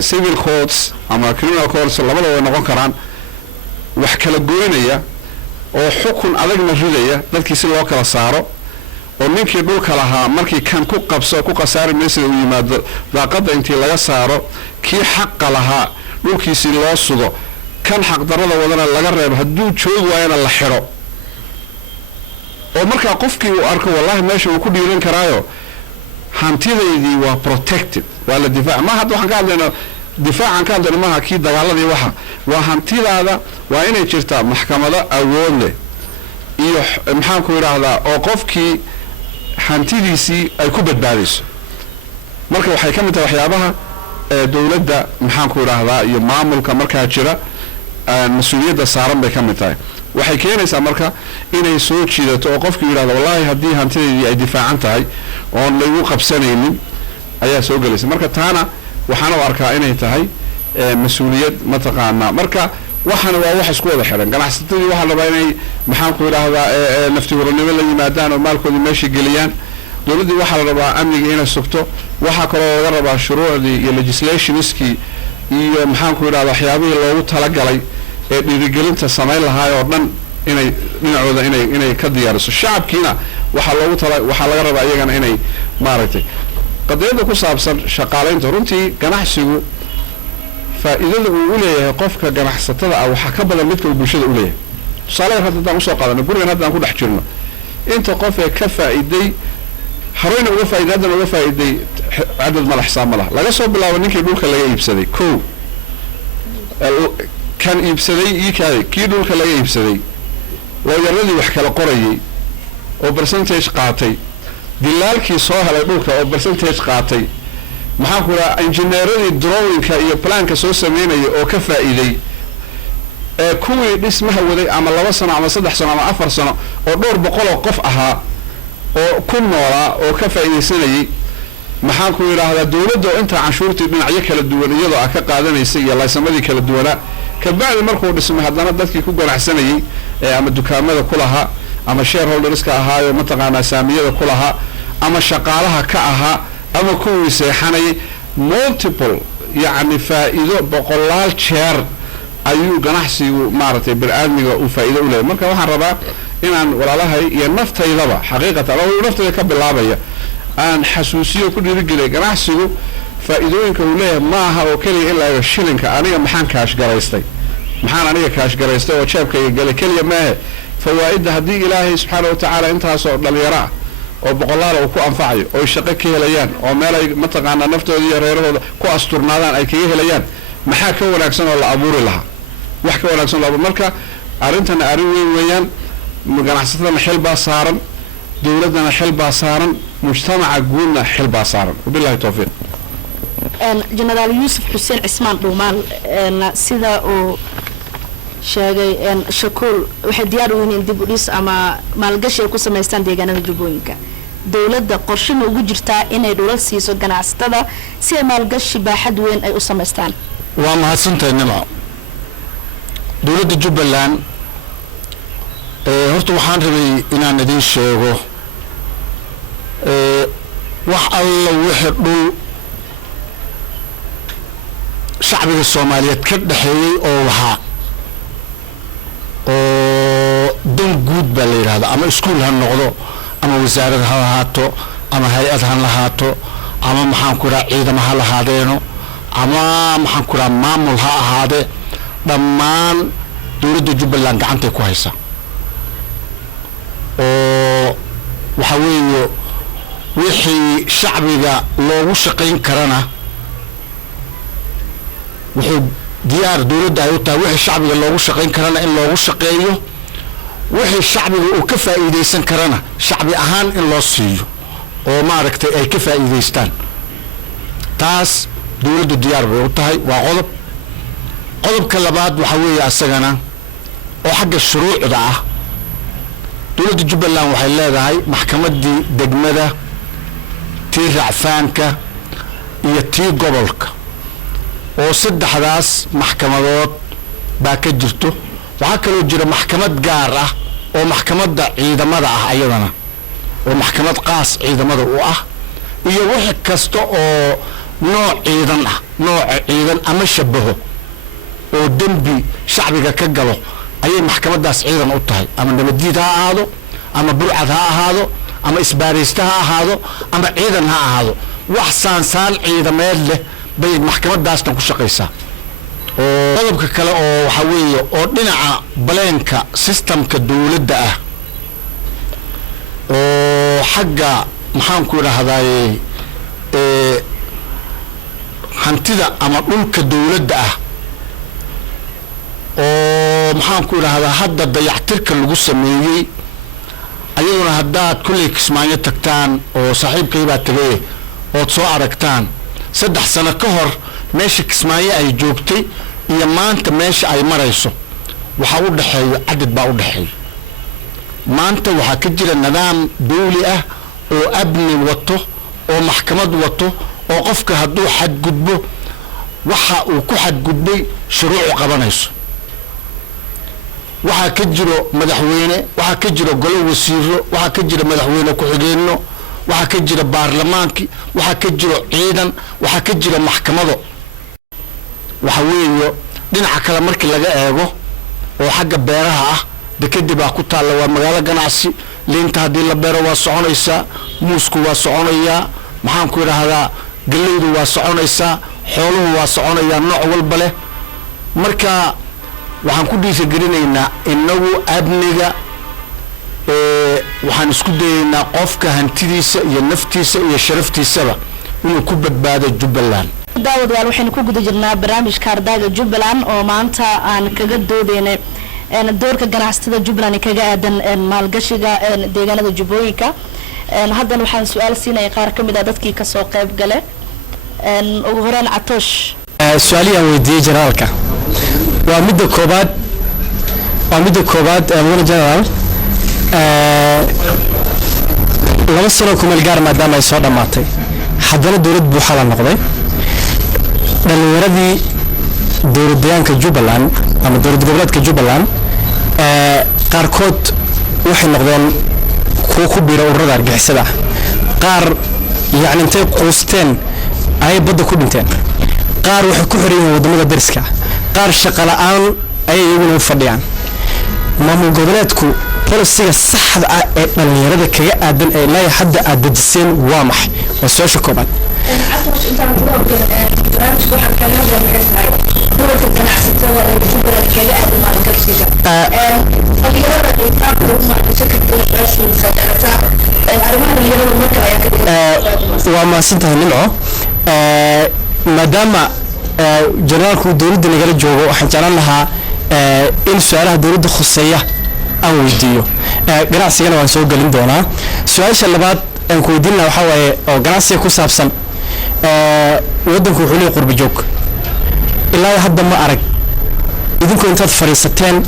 civil courts ama criminal courts labada way noqon karaan wax kala goynaya oo xukun adagna ridaya dadkii si loo kala saaro oo ninkii dhulka lahaa markii kan ku qasaari meesha uu yimaado daaqada intii laga saaro kii xaq lahaa dhulkiisii loo sugo kan xaq darada wadana laga reebo hadduu joog waayana la xiro oo marka qofkii uu arko wallahi meesha uu ku dhiiran karaayo hantidaydii waa protected waa la difaac ma hadda waxaan ka hadlaynaa difaacan ka hadlayna maaha kii dagaaladii waxa waa hantidaada waa inay jirtaa maxkamado awood leh iyo maxaan ku idhaahdaa oo qofkii hantidiisii ay ku badbaadayso marka waxay ka mid tahay waxyaabaha dowladda maxaan ku idhaahdaa iyo maamulka markaa jira mas-uuliyadda saaran bay ka mid tahay waxay keenaysaa marka inay soo jiidato oo qofkii yidhahdo wallahi haddii hantidaydii ay difaacan tahay oon laygu qabsanaynin ayaa soo gelaysa marka taana waxaan u arkaa inay tahay mas-uuliyad mataqaanaa marka waxana waa wax isku wada xiran ganacsatadii waxaa rabaa inay maxaan ku idhaahdaa naftihuranimo la yimaadaan oo maalkoodii meesha geliyaan dowladdii waxaa la rabaa amniga inay sugto waxaa kaloo laga rabaa shuruucdii iyo legislationskii iyo maxaan ku idhahdaa waxyaabihii loogu talagalay ee dhiirigelinta samayn lahaay oo dhan inay dhinacooda inay ka diyaariso shacabkiina waxaa laga rabaa iyagana inay maaragtay qadiyada ku saabsan shaqaalaynta runtii ganacsigu faa'iidada uu u leeyahay qofka ganacsatada ah waxaa ka badan midka uu bulshada u leeyahay tusaale hadda haddaan usoo qaadano gurigan haddaan ku dhex jirno inta qof ee ka faa'iiday hareyna uga faa'iday haddana uga faa'iiday cadad mala xisaab ma laha laga soo bilaabo ninkii dhulka laga iibsaday kow kan iibsaday kii dhulka laga iibsaday looyaradii wax kala qorayay oo percentage qaatay dilaalkii soo helay dhulka oo percentage qaatay maxaan ku rahaa injineeradii drawingka iyo planka soo sameynaya oo ka faa'iiday kuwii dhismaha waday ama 2 sano ama 3 sano ama 4 sano oo dhowr boqol oo qof ahaa oo ku noolaa oo ka faa'iideysanayay maxaan ku yiraahdaa dawladda inta canshuurtii dhinacyo kala duwan iyadoo ay ka qaadanaysay iyo laysamadii kala duwana ka bacdi markuu dhismay haddana dadkii ku ganacsanayay ama dukaamada ku lahaa ama shareholderska ahaayo mataqaanaa saamiyada ku lahaa ama shaqaalaha ka ahaa ama kuwii seexanayay multiple yani faa'iido boqolaal jeer ayuu ganacsigu maaragtay bini'aadmiga uu faa'iido u leeyahay marka waxaan rabaa inaan walaalahay iyo naftaydaba xaqiiqatan oo naftayda ka bilaabaya aan xasuusiyo ku dhiirigelay ganacsigu faa'iidooyinka uu leeyahay ma aha oo kaliya in la eego shilinka aniga maxaan kaash garaystay oo jeebkayga galay kaliya maahe fawaa'idda haddii ilaahay subxaana watacaala intaasoo dhalinyaro ah oo boqolaal uu ku anfacayo oo shaqo ka helayaan oo meel ay mataqaanaa naftooda iyo reerahooda ku asturnaadaan ay kaga helayaan maxaa ka wanaagsan oo la abuuri lahaa wax ka wanaagsan laba marka arrintan arrin weyn weeyaan ganacsatada xil baa saaran dawladana xil baa saaran mujtamaca guudna xil baa saaran wabillahi tawfiiq jenaraal yuusuf xuseen cismaan dhuumaan sida uu sheegay shakuul waxay diyaar u yihiin dib u dhis ama maalgashi ay ku samaystaan deegaanada jubbooyinka dawladda qorshana ugu jirtaa inay dhulal siiso ganacsatada si ay maalgashi baaxad weyn ay u samaystaan waa mahadsantahay nimco dawladda jubbaland horta waxaan rabay inaan idin sheego wax alla wixii dhul shacbiga soomaaliyeed ka dhaxeeyey oo lahaa oo dan guud baa la yidhahdaa ama iskuul ha noqdo ama wasaarad ha lahaato ama hay-ad ha lahaato ama maxaan ku idhaha ciidamo ha lahaadeeno ama maxaan ku idhaha maamul ha ahaadee dhammaan dawladda jubbaland gacantay ku haysaa oo waxa weeye wixii shacbiga loogu shaqayn karana wuxuu diyaar dawladda ay u tahay wixii shacbiga loogu shaqayn karana in loogu shaqeeyo wixii shacbiga uu ka faa'iideysan karana shacbi ahaan in loo siiyo oo maaragtay ay ka faa'iideystaan taas dawladdu diyaar bay u tahay waa qodobka labaad waxa weeye asagana oo xagga shuruucda ah dawladda jubbaland waxay leedahay maxkamaddii degmada tii racfaanka iyo tii gobolka oo saddexdaas maxkamadood baa ka jirto waxaa kaloo jira maxkamad gaar ah oo maxkamadda ciidamada ah ayadana oo maxkamad qaas ciidamada u ah iyo wixii kasta oo nooc ciidan ama shabaho oo dembi shacbiga ka galo ayay maxkamaddaas ciidan u tahay ama nabadiid ha ahaado ama burcad ha ahaado ama isbaaraysta ha ahaado ama ciidan ha ahaado wax saansaan ciidameed leh bay maxkamadaasna ku shaqaysaa oo qodobka kale oo waxa weeye oo dhinaca baleenka systemka dawladda ah oo xagga maxaan ku idhahdaaye hantida ama dhulka dawladda ah oo maxaan ku idhahdaa hadda dayactirka lagu sameeyey ayaduna haddaad kulley kismaayo tagtaan oo saaxiibkaybaa tagay ood soo aragtaan 3 sano ka hor meesha kismaayo ay joogtay iyo maanta meesha ay marayso waxaa u dhaxeeyo cadad baa u dhaxeeyo maanta waxaa ka jira nidaam dawli ah oo abni wato oo maxkamad wato oo qofka hadduu xadgudbo waxa uu ku xadgudbay shuruucu qabanayso waxaa ka jiro madaxweyne waxaa ka jiro golo wasiiro waxaa ka jira madaxweyne ku-xigeenno waxaa ka jira baarlamaankii waxaa ka jiro ciidan waxaa ka jira maxkamado waxa weeye dhinaca kale markii laga eego oo xagga beeraha ah dekedi baa ku taalla waa magaalo ganacsi liinta haddii la beero waa soconaysaa muusku waa soconayaa maxaan ku idhaahdaa gallaydu waa soconaysaa xooluhu waa soconayaa nooc walba leh marka waxaan ku dhiirigelinaynaa inagu amniga waxaan isku dayaynaa qofka hantidiisa iyo naftiisa iyo sharaftiisaba inuu ku badbaado jubbaland daawadayaal waxaynu ku guda jirnaa barnaamijka ardayga jubbaland oo maanta aan kaga doodeynay doorka ganacsatada jubbaland kaga aadan maalgashiga deegaanada jubbooyinka haddana waxaan su-aal siinaya qaar ka mid ah dadkii kasoo qayb gale ugu horeen Catoosh su-aalihi aan weydiiyey generaalka waa midda koobaad mudane generaal 2 sano kumeel gaar maadaama ay soo dhammaatay haddana dowlad buuxa la noqday dhalinyaradii dowladdeegaanka Jubbaland ama dowlad goboleedka Jubbaland qaarkood waxay noqdeen kuwa ku biira ururada argixisada qaar yacni intay quusteen ay badda ku dhinteen qaar waxay ku xiran yihiin wadamada dariska qaar shaqo la'aan ay iyaguna u fadhiyaan maamul goboleedku polisiga saxda ah ee dhalinyarada kaga aadan ee ilaa hadda aad dejiseen waa maxay waa su-aasha koobaad waa mahadsantahay nimco maadaama generaalku dowladda nagala joogo waxaan jeclaan lahaa in su-aalaha dowladda khuseeya aan weydiiyo ganacsigana waan soo gelin doonaa su-aasha labaad aan ku weydiin lahaa waxaa waaye oo ganacsiga ku saabsan waddanku wuxuu leeyahay qurba joog ilaa hadda ma arag idinkoo intaad fadhiisateen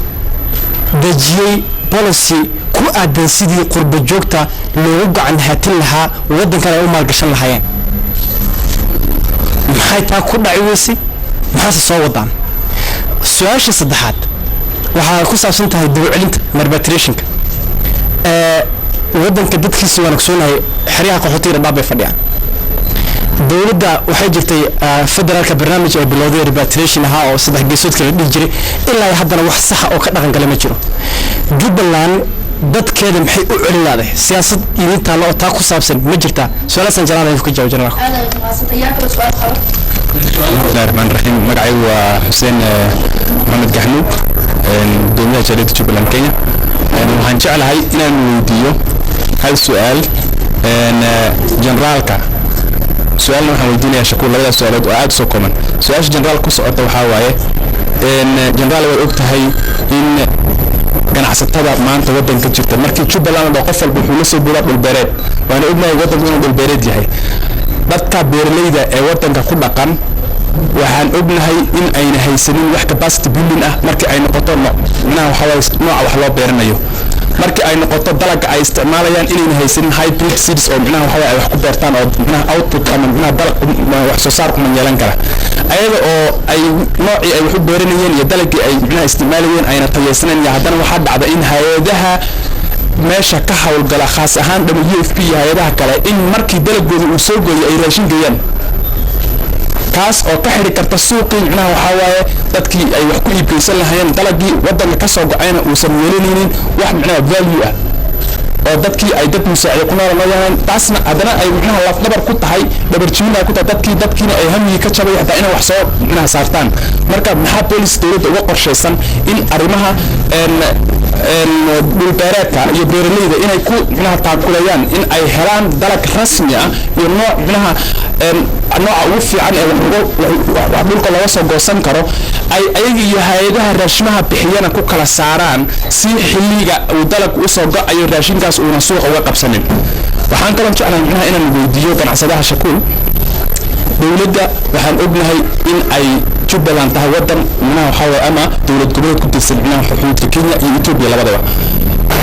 dejiyey policy ku aadan sidii qurba joogta loogu gacan haatin lahaa waddankan ay u maalgashan lahaayeen maxay taa ku dhaci weysay maxaase soo wadaan su-aasha saddexaad waxaa ku saabsan tahay dawcelinta repatriationka waddanka dadkiisa waan ogsoonahay xeryaha qaxootiga dhaab bay fadhiyaan dowladda waxay jirtay federaalka barnaamij ay bilowday repatriation ahaa oo 3 geesoodka la dhihi jiray ilaa haddana wax sax oo ka dhaqan galay ma jiro Jubbaland dadkeeda maxay u celin lahayd siyaasad iyo taalo oo taa ku saabsan ma jirtaa su-aalasan jalaal ay ku jawaab jirnaa الرحمن الرحيم مقعي وحسين محمد قحنوب دومية جريدة جوبلاند كينيا وحان جعل هاي إنا نوديو هاي السؤال جنرالكا سؤال نحن ودينا يا شكول لغدا سؤالات وعاد سو كومن سؤال جنرال كو سعودة وحاواية جنرال وقت هاي إن ganacsatada maanta wadanka jirta markii Jubbaland oo qof walba wuxuu la soo buuraa dhul beereed waana ognahay wadanku inuu dhul beereed yahay dadka beeraleyda ee wadanka ku dhaqan waxaan ognahay in ayna haysanin wax capacity building ah markii ay noqoto nooca wax loo beeranayo markii ay noqoto dalagga ay isticmaalayaan inayna haysanin hybrid seeds oo waxa ay wax ku beertaan oo output ama dalag wax soo saar kuma yeelan kara ayaga oo ay noocii ay wax u beeranayeen iyo dalagii ay isticmaalayeen ayna tayeysaneen haddana waxaa dhacda in hay'adaha meesha ka hawlgala khaas ahaan WFP iyo hay'adaha kale in markii dalagooda uu soo gooyo ay raashin geeyaan kaas oo ka xiri karta suuqii waxa waaye dadkii ay wax ku iibkaysan lahaayeen dalagii wadanka ka soo go'ayna uusan weelanaynin wax value ah oo dadkii ay dad musaacid ku noolaan taasna adana ay laf dabar ku tahay dabar jiina ku tahay dadkiina ay hamiyii ka jabay hatta inay wax soo saartaan marka maxaa police dowladda uga qorshaysan in arrimaha dhulbeereedka iyo beeraleyda inay ku taakulayaan in ay helaan dalag rasmi ah iyo nooca ugu fiican ee wax dhulka laga soo goosan karo ay ayaga iyo hay'adaha raashimaha bixiyana ku kala saaraan si xilliga uu dalag u soo go'ayo raashinkaas uuna suuqa uga qabsanin waxaan kaloo jeclahay inaan weydiiyo ganacsadaha shakuul dowladda waxaan ognahay in ay Jubbaland tahay wadan ama dowlad goboleed ku tirsan xuduudka Kenya iyo Ethiopia labadaba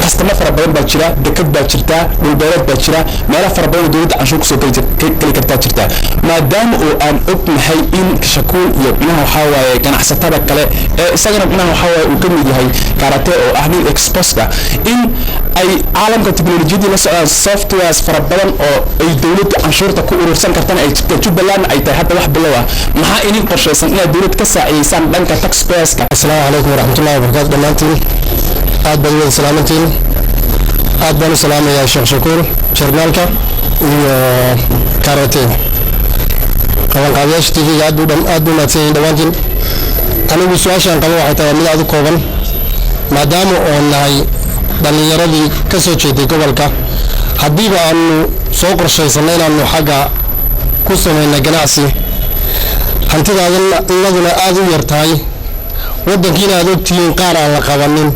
kastama fara badan baa jira dekad baa jirta dhulbeereed baa jira meelo fara badan dowladda canshuur ku soo gali kartaa jirta maadaama oo aan ognahay in shakuul iyo ganacsatada kale ee isagana uu ka mid yahay karate oo ah nin exposka in ay caalamka teknolojiyada la socdaan softwares fara badan oo ay dowladda canshuurta ku urursan kartaan ay jirta Jubbaland ay tahay hadda wax bilow ah maxaa idin qorshaysan inaad dowladda ka saacideysaan dhanka taxpayerska assalaamu calaykum waraxmatullaahi wabarakaatuh dhammaantiin aad baan idin salaamantiin aad baan u salaamayaa sheekh shakuur jarnaalka iyo karate qabanqaabiyaasha tv aad buu mahadsan yihiin dhammaantiin anigu su-aashaan qabo waxay tahay mid aad u kooban maadaama oon nahay dhallinyaradii ka soo jeeday gobolka haddiiba aanu soo qorshaysanno inaanu xagga ku samayna ganacsi hantidaadannaduna aad u yar tahay waddankiina aad ogtihiin qaar aan la qabanin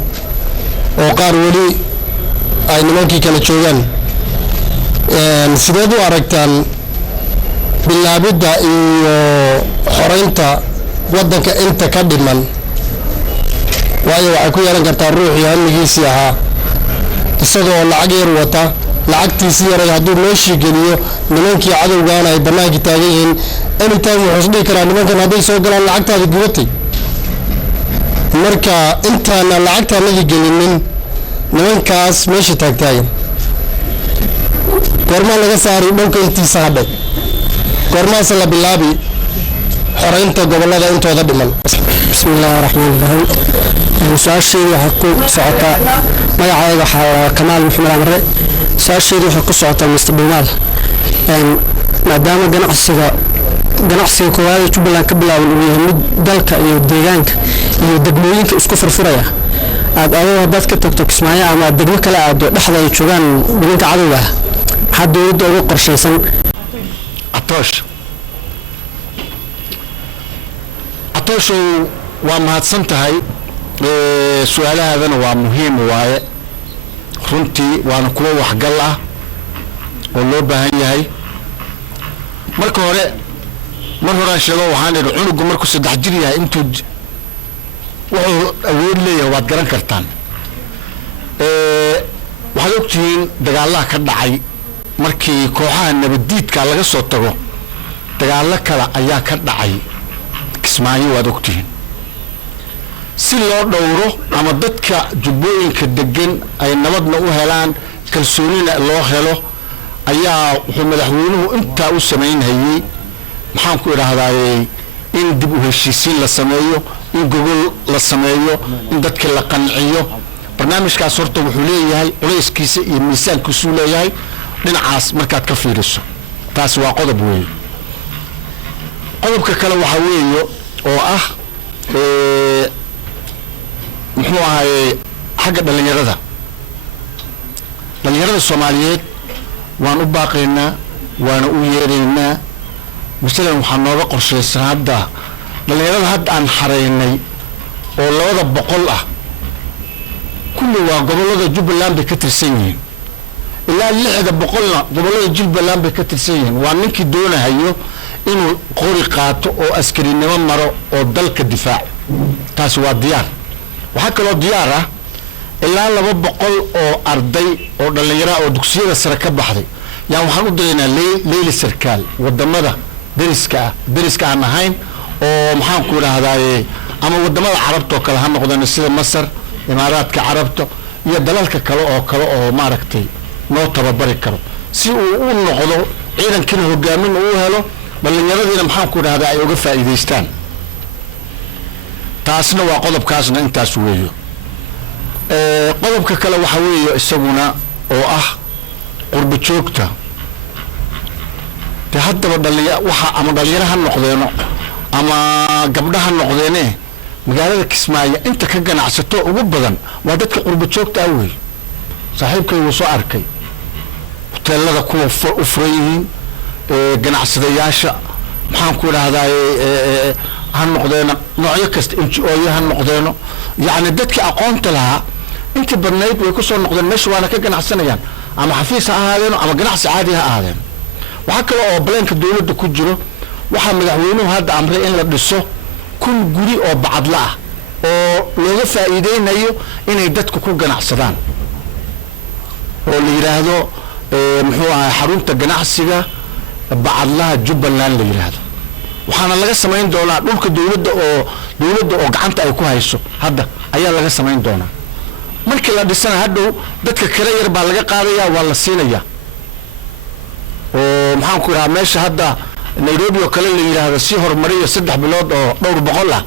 oo qaar weli ay nimankii kala joogaan sideed u aragtaan bilaabidda iyo xoreynta waddanka inta ka dhiman waayo waxay ku yeelan kartaa ruuxii hamigiisii ahaa isagoo lacag yar wata lacagtiisii yaray hadduu meeshii geliyo nimankii cadowgaana ay bannaankii taagan yihiin anytime wuxuu isdhihi karaa nimankan hadday soo galaan lacagtaada gubatay marka intaana lacagtaanadii gelinin nimankaas meesha taagtaagan goormaa laga saari dhulka intiisa hadhay goormaase la bilaabi xoreynta gobollada intooda dhiman bismillaahi raxmaani raxiim su-aasheedu waxaa ku socotaa magacayga waxaa kamaal maxamed amre su-aasheedu waxay ku socotaa mr dhumaal maadaama ganacsiga koowaad ee jubbaland ka bilaaban uu yahay mid dalka iyo deegaanka iyo degmooyinka isku furfuraya aad adoo haddaad ka tagto kismaayo ama aad degmo kale aado dhexda ay joogaan nimanka cadowga ah maxaa dowladda ugu qorshaysan atooshow waa mahadsan tahay su-aalahaadana waa muhiim waaye runtii waana kuwo waxgal ah oo loo baahan yahay marka hore mar horaan sheego waxaan idhi cunugu markuu 3 jir yahay intuu wuxuu awood leeyahay waad garan kartaan waxaad ogtihiin dagaalaha ka dhacay markii kooxaha nabadiidka laga soo tago dagaalo kale ayaa ka dhacay kismaayo waad ogtihiin si loo dhowro ama dadka jubbooyinka degan ay nabadna u helaan kalsoonina loo helo ayaa wuxuu madaxweynuhu intaa u sameynayay maxaan ku idhaahdaaye in dib u heshiisiin la sameeyo in gogol la sameeyo in dadka la qanciyo barnaamijkaas horta wuxuu leeyahay culayskiisa iyo miisaankiisuu leeyahay dhinacaas markaad ka fiiriso taas waa qodob weeye qodobka kale waxaa weeye oo ah muxuu ahaye xagga dhalinyarada Soomaaliyeed waan u baaqaynaa waana u yeeraynaa masalan waxaa nooga qorshaysan hadda dhalinyarada hadda aan xareynay oo 200 ah kulli waa gobollada Jubbaland bay ka tirsan yihiin ilaa 600 gobollada Jubbaland bay ka tirsan yihiin waa ninkii doonayo inuu qori qaato oo askarinimo maro oo dalka difaac taas waa diyaar waxa kale oo diyaar ah ilaa 200 oo arday oo dhalinyaro oo dugsiyada sare ka baxday yaa waxaan u direynaa leeyli sarkaal wadamada deriska aan ahayn oo maxaan ku idhaahdaaye ama wadamada carabta oo kale ha noqdaan sida Masar imaaraadka carabta iyo dalalka kale oo maaragtay noo tababari karo si uu u noqdo ciidankii hogaamin uu helo dhalinyaradiina maxaan ku idhaahdaa ay uga faa'iideystaan taasna waa qodobkaasna intaas weeyo qodobka kale waxa weeyo isaguna oo ah qurbo joogta te haddaba dhalinyaro ha noqdeeno ama gabdhaha noqdeene magaalada Kismaayo inta ka ganacsato ugu badan waa dadka qurbo joogta ah weey saaxiibkay uu soo arkay hoteelada kuwa u furan yihiin ganacsadayaasha maxaan ku idhaahdaa ha noqdeeno noocyo kasta NGO ha noqdeeno yacni dadka aqoonta lahaa inta badnayd way ku soo noqdeen meesha waana ka ganacsanayaan ama xafiis ha ahaadeen ama ganacsi caadi ha ahaadeen waxa kale oo baleenka dawladda ku jiro waxa madaxweynuhu hadda amray in la dhiso kun guri oo bacadla ah oo looga faa'iideynayo inay dadku ku ganacsadaan oo la yiraahdo muxuu ahaa xarunta ganacsiga bacadlaha Jubbaland la yiraahdo waxaana laga sameyn doonaa dhulka dawladda oo gacanta ay ku hayso hadda ayaa laga sameyn doonaa markii la dhisana hadhow dadka kale yar baa laga qaadaya waa la siinaya oo maxaan ku idhaahdaa meesha hadda Nairobi oo kale la yiraahdo si horumariyo 3 bilood oo dhowr boqol ah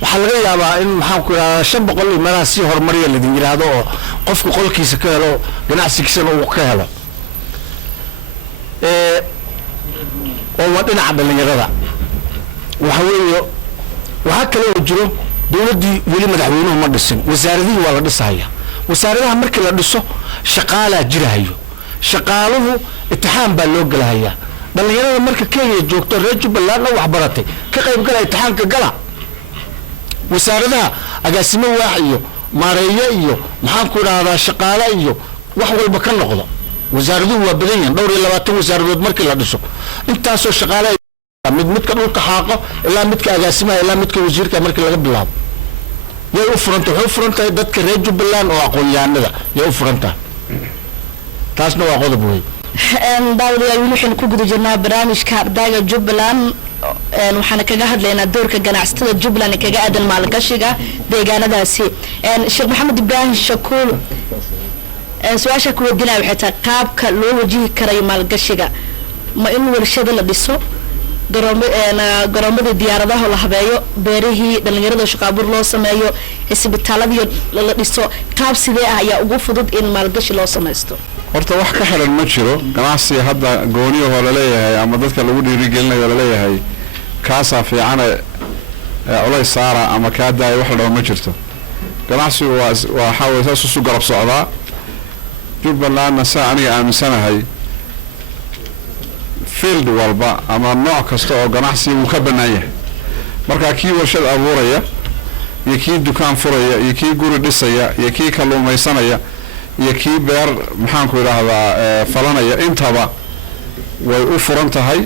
waxa laga yaabaa in maxaan ku idhaahdaa 500 meelaha si horumariyo la yiraahdo oo qofku qolkiisa ka helo ganacsigiisa uu ka helo oo wadana dhalinyarada waxa weeyo waxa kale oo jiro dawladii weli madaxweynuhu ma dhisin wasaaradii waa la dhisaya wasaaradaha markii la dhiso shaqaala jirahayo shaqaaluhu imtixaan baa loo galaya dhalinyarada marka Kenya joogto reer Jubbaland wax baratay ka qayb galay imtixaanka gala wasaaradaha agaasimo waax iyo maareeyo iyo maxaan ku idhaahdaa shaqaale iyo wax walba ka noqdo wasaaraduhu waa badan yihiin dhowr iyo 20 wasaaradood markii la dhiso intaasoo shaqaale midka dhulka xaaqo ilaa midka agaasimaha ilaa midka wasiirka markii laga bilaabo way u furantahay dadka reer Jubbaland oo aqoon-yahanada way u furantahay taasna waa qodob weyn daawadayaal waxaan ku guda jirnaa barnaamijka ardayga Jubbaland waxaan kaga hadlaynaa doorka ganacsatada Jubbaland kaga aadan maalgashiga deegaanadaasi Sheekh Maxamed Ibrahim Shakuul su'aasha ku weydiinaya waxay tahay qaabka loo wajihi karay maalgashiga ma in warshado la dhiso garoomada diyaaradaha la habeeyo beerihii dhalinyarada shaqo abuur loo sameeyo isbitaalada la dhiso qaab sidee ah ayaa ugu fudud in maalgashi loo sameeyo horta wax ka xiran ma jiro ganacsi hadda gooniyo la leeyahay ama dadka lagu dhiirigelinayo la leeyahay kaasa fiican culays saara ama ka daay wax la ma jirto ganacsigu waa xawaysa soo garab socdaa Jubbaland saa aniga aaminsanahay field walba ama nooc kasta oo ganacsi uu ka banaanyahay marka kii warshad abuuraya iyo kii dukaan furaya iyo kii guri dhisaya iyo kii kalluumaysanaya iyo kii beer maxaan ku yiraahdaa falanaya intaba way u furan tahay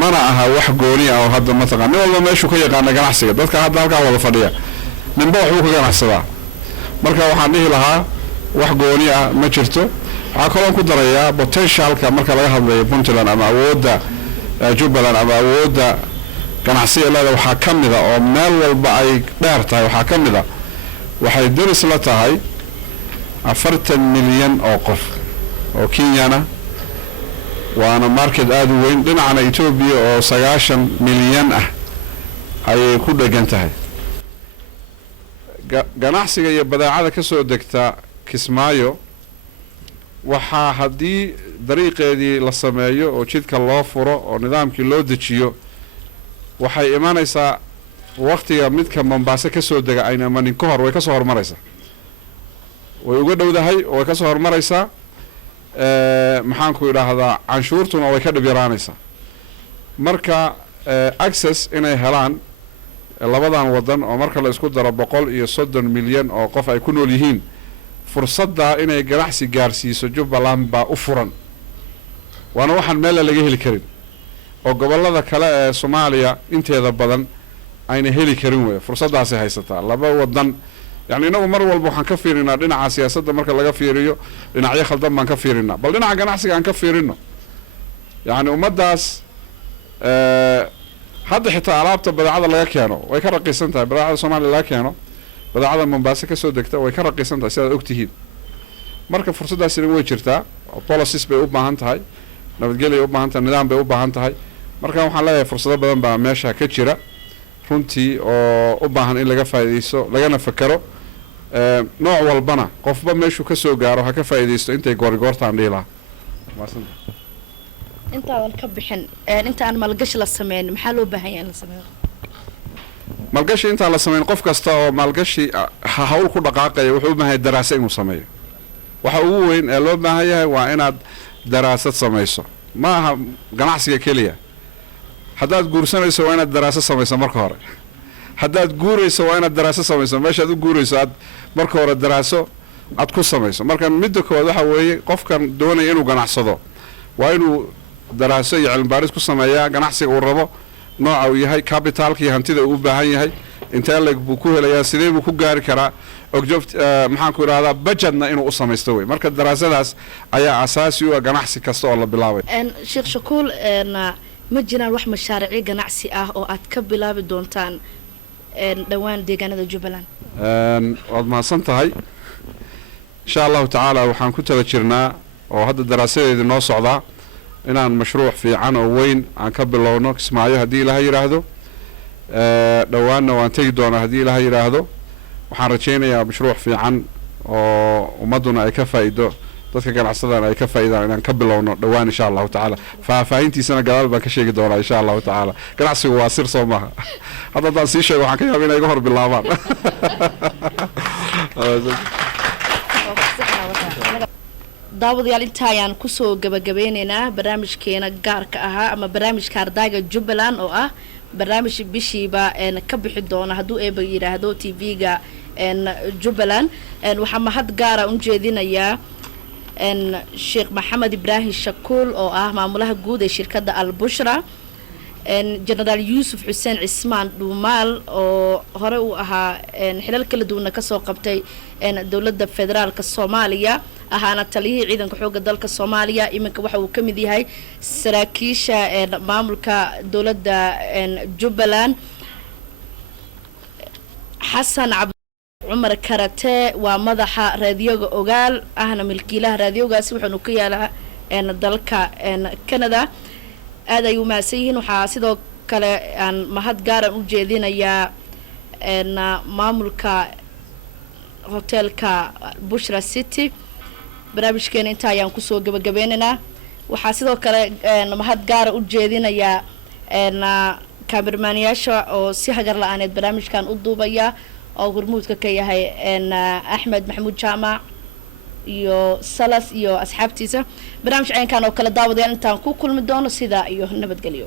mana aha wax gooni ah oo hadda mataqaan nin walba meeshu ka yaqaan ganacsiga dadka hadda halka wada fadhiya ninba wuxuu ka ganacsadaa marka waxaan dhihi lahaa wax gooni ah ma jirto waxa kale oo ku darayaa potentialka marka laga hadlayo Puntland ama awoodda Jubbaland ama awoodda ganacsiga leedahay waxa kamid ah oo meel walba ay dheer tahay waxa kamid ah waxay daris la tahay 40 milyan oo qof oo Kenyana waana market aad u weyn dhinacna Ethiopia oo 90 milyan ah ay ku dhagan tahay ganacsiga iyo badeecada ka soo degta Kismaayo waxa hadii dariiqeedii la sameeyo oo jidka loo furo oo nidaamkii loo dejiyo waxay imanaysaa waqtiga midka Mombasa ka soo dega ayna manin ka hor way ka soo hormaraysaa way uga dhowdahay oo way ka soo hormaraysaa maxaan ku yiraahdaa canshuurtuna way ka dhib yaraanaysaa marka access inay helaan labadan wadan oo marka la isku daro 130 milyan oo qof ay ku nool yihiin fursadda inay ganacsi gaarsiiso Jubbaland ba u furan waana waxaan meel laga heli karin oo gobolada kale ee Soomaaliya inteeda badan ayna heli karin way fursaddaas ay haysataa laba wadan yani inagu mar walba waxaan ka fiirinaa dhinaca siyaasadda marka laga fiiriyo dhinacyo khaldan baan ka fiirinaa bal dhinaca ganacsiga aan ka fiirino yani ummadaas hadda xitaa alaabta badeecada laga keeno way ka raqiisan tahay badeecada Soomaaliya laga keeno badeecada Mombasa ka soo degta way ka raqiisan tahay sida ogtihiin marka fursaddaasina way jirtaa policies bay u baahan tahay nabadgelyo u baahan tahay nidaam bay u baahan tahay marka waxaan leeyahay fursado badan baa meesha ka jira runtii oo u baahan in laga faa'iideysto lagana fakaro nooc walbana qofba meeshu ka soo gaaro ha ka faa'iideysto intay goortaan dhila intaan ka bixin intaan maalgashi la sameeyay maxaa loo baahan yahay in la sameeyo maalgashi inta la sameeyo qof kasta oo maalgashi hawl ku dhaqaaqay wuxuu u baahan daraasad inuu sameeyo waxa ugu weyn ee loo baahan yahay waa inaad daraasad sameeyso ma aha ganacsiga kaliya haddaad guursanayso waa inaad daraasad samayso marka hore haddaad guurayso waa inaad daraasad samayso meeshaad u guurayso aad marka hore daraaso aad ku samayso marka midda koowaad waxa weeye qofkan doonaya inuu ganacsado waa inuu daraaso iyo cilmi baaris ku sameeyaa ganacsiga uu rabo nooca uu yahay capitalkii hantida uu u baahan yahay intee leg buu ku helayaa sidee buu ku gaari karaa ogjoft maxaan ku yiraahdaa budgetna inuu u samaysto way marka daraasadaas ayaa asaasi u ah ganacsi kasta oo la bilaabay Sheekh Shakuul ma jiraan wax mashaariic ganacsi ah oo aad ka bilaabi doontaan dhawaan deegaanada Jubbaland waad mahadsan tahay insha Allah taala waxaan ku tala jirnaa oo hadda daraasadeedu noo socdaa inaan mashruuc fiican oo weyn aan ka bilowno Kismaayo hadii Ilaahay yiraahdo dhawaanna waan tagi doonaa hadii Ilaahay yiraahdo waxaan rajaynayaa mashruuc fiican oo ummaduna ay ka faa'iido dadka ganacsadana ay ka faa'iidaan inaan ka bilowno dhawaan insha Allah taala faafahintiisana gadaal baan ka sheegi doonaa insha Allah taala ganacsigu waa sir Soomaha hadda daan sii sheego waxaan ka yaabaa inay iga hor bilaabaan daawadayaal inta ayaan kusoo gabagabeynaynaa barnaamijkeena gaarka ahaa ama barnaamijka ardayga Jubbaland oo ah barnaamij bishiiba ka bixi doona hadduu eeba yiraahdo TV-ga Jubbaland waxaa mahad gaara u jeedinayaa sheekh maxamed ibraahim shakuul oo ah maamulaha guud ee shirkadda albushra generaal yuusuf xuseen cismaan dhuumaal oo hore u ahaa xilal kala duwana kasoo qabtay dowladda federaalka soomaaliya ahaana taliyihii ciidanka xoogga dalka soomaaliya iminka waxa uu ka mid yahay saraakiisha maamulka dowladda jubbaland xasan cumar karate waa madaxa raadiyoga ogaal ahna milkiilaha raadiyogaasi wuxuuna ku yaalaa dalka canada aad ay u mahadsan yihiin waxaa sidoo kale aan mahad gaaran u jeedinayaa maamulka hoteelka bushra city barnaamijkeena intaa ayaan kusoo gabagabeynaynaa waxaa sidoo kale mahad gaara u jeedinayaa kaamirmaanayaasha oo si hagar la-aaneed barnaamijkan u duubaya oo hormuudka ka yahay axmed maxamuud jaamac iyo salas iyo asxaabtiisa barnaamij caynkan oo kala daawadeen intaan ku kulmi doono sidaa iyo nabadgelyo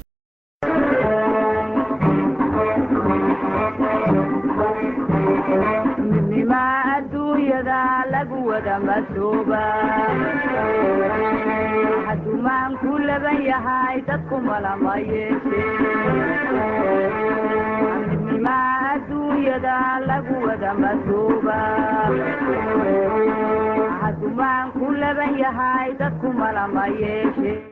midnima adduunyada lagu wada masooba hadumaan ku laban yahay dadku malama yeeshe midnima adduunyada lagu wada masooba hadumaan ku laban yahay dadku malama yeeshe